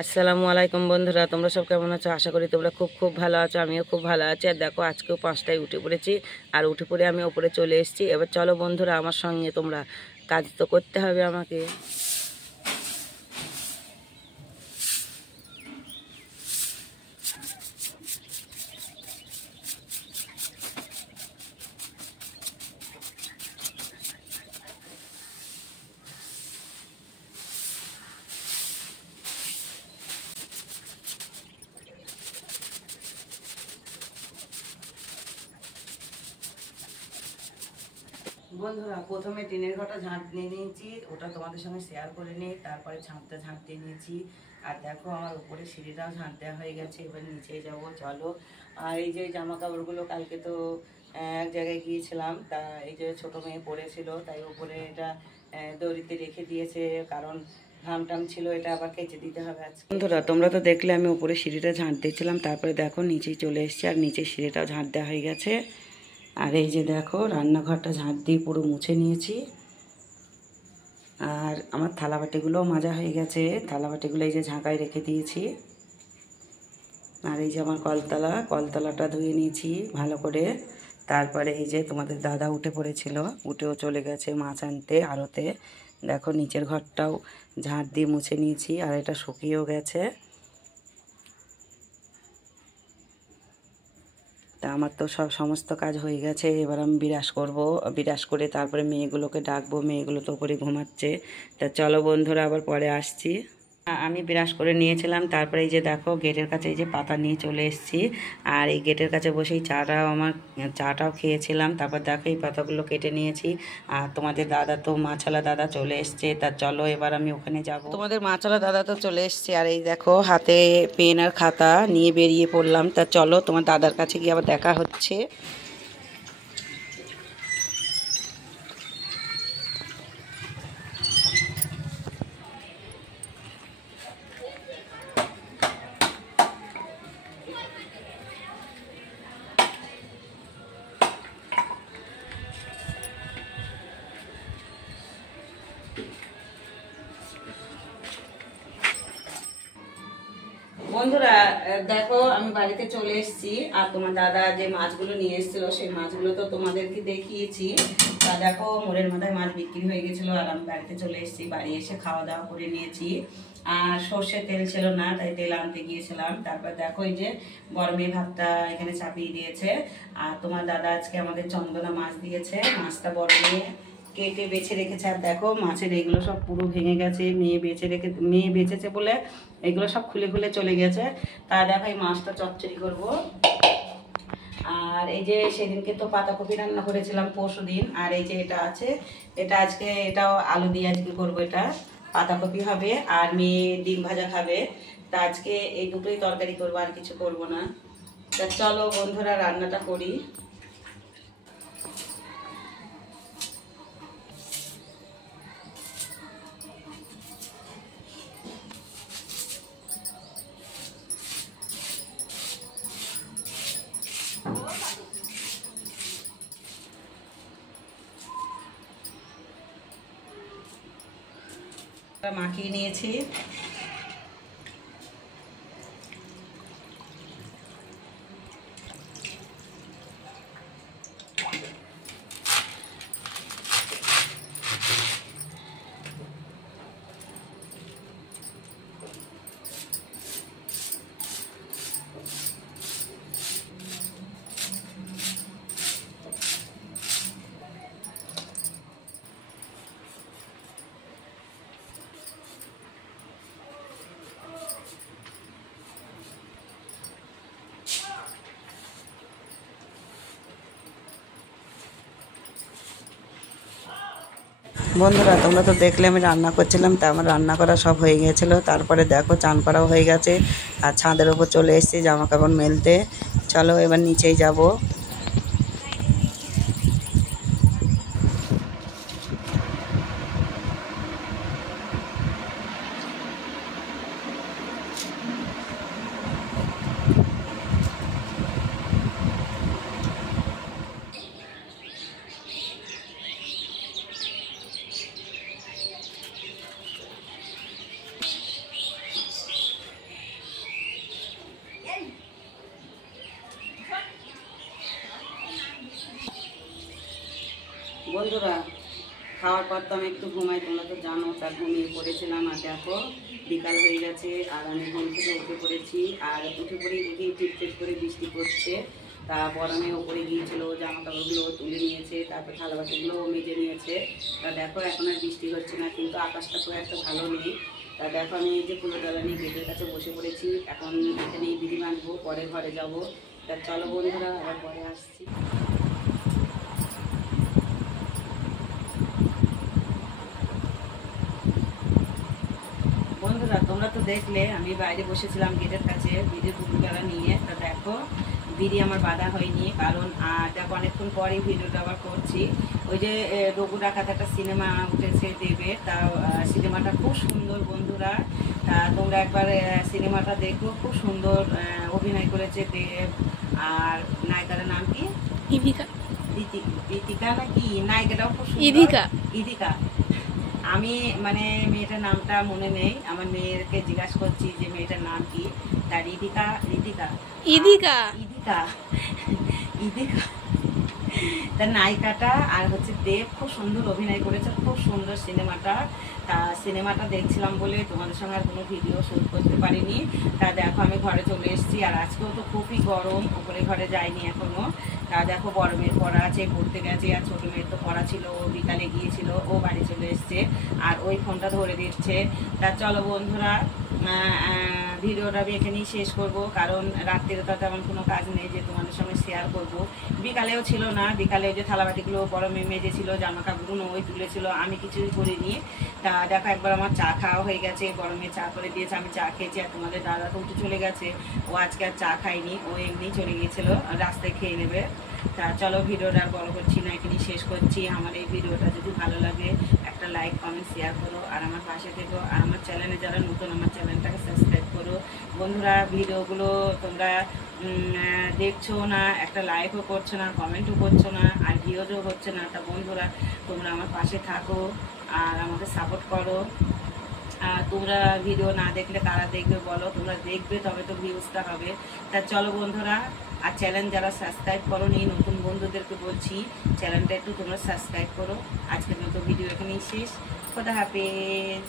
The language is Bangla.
আসসালামু আলাইকুম বন্ধুরা, তোমরা সব কেমন আছো? আশা করি তোমরা খুব খুব ভালো আছো। আমিও খুব ভালো আছি। আর দেখো, আজকেও 5টায় উঠে পড়েছি। আর উঠে পড়ে আমি ওপরে চলে এসেছি। এবার চলো বন্ধুরা, আমার সঙ্গে তোমরা। কাজ তো করতে হবে আমাকে। বন্ধুরা, প্রথমে টিনের ঘরটা ঝাঁট দিয়ে নিয়েছি, ওটা তোমাদের সঙ্গে শেয়ার করে নিই। তারপরে ঝাঁট দিয়ে নিয়েছি। আর দেখো, আমার উপরে সিঁড়িটাও ঝাঁট দেওয়া হয়ে গেছে। এবার নিচে যাব, চলো। আর এই যে জামা কাপড়গুলো, কালকে তো এক জায়গায় গিয়েছিলাম, তা এই যে ছোটো মেয়ে পড়েছিল, তাই উপরে এটা দড়িতে রেখে দিয়েছে, কারণ ঘাম টাম ছিল, এটা আবার কেচে দিতে হবে আজকে। বন্ধুরা, তোমরা তো দেখলে আমি উপরে সিঁড়িটা ঝাঁট দিয়েছিলাম, তারপরে দেখো নিচেই চলে এসেছি। আর নিচের সিঁড়িটাও ঝাঁট দেওয়া হয়ে গেছে। আর এই যে দেখো, রান্নাঘরটা ঝাঁট দিয়ে পুরো মুছে নিয়েছি। আর আমার থালাবাটিগুলোও মাজা হয়ে গেছে। থালাবাটিগুলো এই যে ঝাঁকায় রেখে দিয়েছি। আর এই যে আমার কলতলাটা ধুয়ে নিয়েছি ভালো করে। তারপরে এই যে তোমাদের দাদা উঠে পড়েছিল, উঠেও চলে গেছে মাছ আনতে আড়তে। দেখো, নিচের ঘরটাও ঝাঁট দিয়ে মুছে নিয়েছি, আর এটা শুকিয়েও গেছে। তা আমার তো সমস্ত কাজ হয়ে গেছে। এবার আমি বিরাস করব। বিরাস করে তারপরে মেয়েগুলোকে ডাকবো। মেয়েগুলো তো উপরে ঘুমাচ্ছে। তা চলো বন্ধুরা, আবার পরে আসছি। আমি বিরাস করে নিয়েছিলাম। তারপরে এই যে দেখো, গেটের কাছে এই যে পাতা নিয়ে চলে এসেছি। আর এই গেটের কাছে বসেই চাটাও খেয়েছিলাম। তারপর দেখো, এই পাতাগুলো কেটে নিয়েছি। আর তোমাদের দাদা তো, মাছালা দাদা চলে এসছে। তা চলো, এবার আমি ওখানে যাব। তোমাদের মাছালা দাদা তো চলে এসছে। আর এই দেখো, হাতে পেন আর খাতা নিয়ে বেরিয়ে পড়লাম। তা চলো, তোমার দাদার কাছে গিয়ে আবার দেখা হচ্ছে। বন্ধুরা, দেখো, আমি বাড়িতে চলে এসেছি। আর তোমার দাদা যে মাছগুলো নিয়ে এসেছিল, সেই মাছগুলো তো তোমাদেরকে দেখিয়েছি। তা দেখো, মোড়ের মাথায় মাছ বিক্রি হয়ে গেছিলো। আর আমি বাড়িতে চলে এসেছি। বাড়ি এসে খাওয়া দাওয়া করে নিয়েছি। আর সর্ষের তেল ছিল না, তাই তেল আনতে গিয়েছিলাম। তারপর দেখো, এই যে গরমে ভাতটা এখানে চাপিয়ে দিয়েছে। আর তোমার দাদা আজকে আমাদের চন্দনা মাছ দিয়েছে। মাছটা বড় নিয়ে কেটে বেছে রেখেছে। আর দেখো, মাছের এগুলো সব পুরো ভেঙে গেছে। মেয়ে বেঁচেছে বলে এগুলো সব খুলে খুলে চলে গেছে। তা দেখো, এই মাছটা চচ্চড়ি করব। আর এই যে সেদিনকে তো পাতাকপি রান্না করেছিলাম পরশুদিন। আর এই যে এটা আছে, এটা আজকে, এটাও আলু দিয়ে আজকে করবো। এটা পাতাকপি হবে, আর মেয়ে ডিম ভাজা খাবে। তা আজকে এই দুটোই তরকারি করবো, আর কিছু করব না। তা চলো বন্ধুরা, রান্নাটা করি। মাখিয়ে নিয়েছি। বন্ধুরা, তোমরা তো দেখলে আমি রান্না করছিলাম। তা আমার রান্না করা সব হয়ে গিয়েছিলো। তারপরে দেখো, চান করাও হয়ে গেছে। আর ছাদের ওপর চলে এসেছি জামা কাপড় মেলতে। চলো, এবার নিচেই যাব। বন্ধুরা, খাওয়ার পর তো আমি একটু ঘুমাই, তোমরা তো জানো, তা ঘুমিয়ে পড়েছিলাম। আর দেখো বিকাল হয়ে গেছে আর আমি ঘুম থেকে উঠে পড়েছি। আর উঠে পড়েই দেখি টিপ করে বৃষ্টি পড়ছে। তা বরমে ওপরে গিয়েছিল, জামা কাপড়গুলো তুলে নিয়েছে, তারপর থালা বাটিগুলো মেজে নিয়েছে। তা দেখো এখন আর বৃষ্টি হচ্ছে না, কিন্তু আকাশটা খুব একটা ভালো নেই। তা দেখো আমি এই যে ফুলতলা নিয়ে গেটের কাছে বসে পড়েছি। এখন এখানে বিড়ি বাঁধবো, পরে ঘরে যাব। তা চলো বন্ধুরা, আবার পরে আসছি। বন্ধুরা, তোমরা তো দেখলে আমি বাইরে বসেছিলাম গেটের কাছে বিড়ির পুতুলটা নিয়ে। তা দেখো বিড়ি আমার বাঁধা হয়নি, কারণ দেখো অনেকক্ষণ পরেই ভিডিওটা আবার করছি। ওই যে রঘু ডাকাত একটা সিনেমা উঠেছে দেবে, তা সিনেমাটা খুব সুন্দর বন্ধুরা। তা তোমরা একবার সিনেমাটা দেখো, খুব সুন্দর অভিনয় করেছে দেব। আর নায়িকার নাম কি? ইদিকা। ইদিকা নাকি? নায়িকাটাও খুব সুন্দর, ইদিকা। আমি মানে মেয়েটার নামটা মনে নেই, আমার মেয়েকে জিজ্ঞাসা করছি যে মেয়েটার নাম কি। তার ইদিকা তার নায়িকাটা আর হচ্ছে দেব খুব সুন্দর অভিনয় করেছে, খুব সুন্দর সিনেমাটা। তা সিনেমাটা দেখছিলাম বলে তোমাদের সঙ্গে আর কোনো ভিডিও শ্যুট করতে পারিনি। তা দেখো আমি ঘরে চলে এসেছি। আর আজকেও তো খুবই গরম, উপরে ঘরে যাইনি এখনো। তা দেখো বড় মেয়ের পড়া আছে, পড়তে গেছে। আর ছোটো মেয়ের তো পড়া ছিল, ও বিকালে গিয়েছিল, ও বাড়ি চলে এসছে। আর ওই ফোনটা ধরে দিচ্ছে। তা চলো বন্ধুরা, ভিডিওটা আমি এখানেই শেষ করব, কারণ রাত্রিরে তো তেমন কোনো কাজ নেই যে তোমাদের সঙ্গে শেয়ার করব। বিকালেও ছিল না, বিকালে ওই যে থালাবাটিগুলো বড় মেয়ে মেজেছিল, জামা কাপড়গুলো ওই তুলেছিল, আমি কিছুই করিনি। তা দেখো একবার আমার চা খাওয়া হয়ে গেছে, বড় মেয়ে চা করে দিয়েছে, আমি চা খেয়েছি। আর তোমাদের দাদা তো উঠে চলে গেছে, ও আজকে আর চা খায়নি, ও এমনি চলে গিয়েছিল, রাস্তায় খেয়ে নেবে। তা চলো ভিডিওটা আর বড় করছি না, এখানেই শেষ করছি। আমার এই ভিডিওটা যদি ভালো লাগে একটা লাইক কমেন্ট শেয়ার করো, আর আমার পাশে থেকো। আর আমার চ্যানেলে যারা নতুন, আমার চ্যানেলটাকে সাবস্ক্রাইব করো বন্ধুরা। ভিডিওগুলো তোমরা দেখছো না, একটা লাইকও করছো না, কমেন্টও করছো না, আর ভিউজও হচ্ছে না। তা বন্ধুরা তোমরা আমার পাশে থাকো আর আমাকে সাপোর্ট করো। আর তোমরা ভিডিও না দেখলে কারা দেখবে বলো? তোমরা দেখবে তবে তো ভিউজটা হবে। তা চলো বন্ধুরা, আর চ্যানেল যারা সাবস্ক্রাইব করো নি, নতুন বন্ধুদেরকে বলছি চ্যানেলটা একটু তোমরা সাবস্ক্রাইব করো। আজকের মতো ভিডিও এখানেই শেষ। খোদা হাফেজ।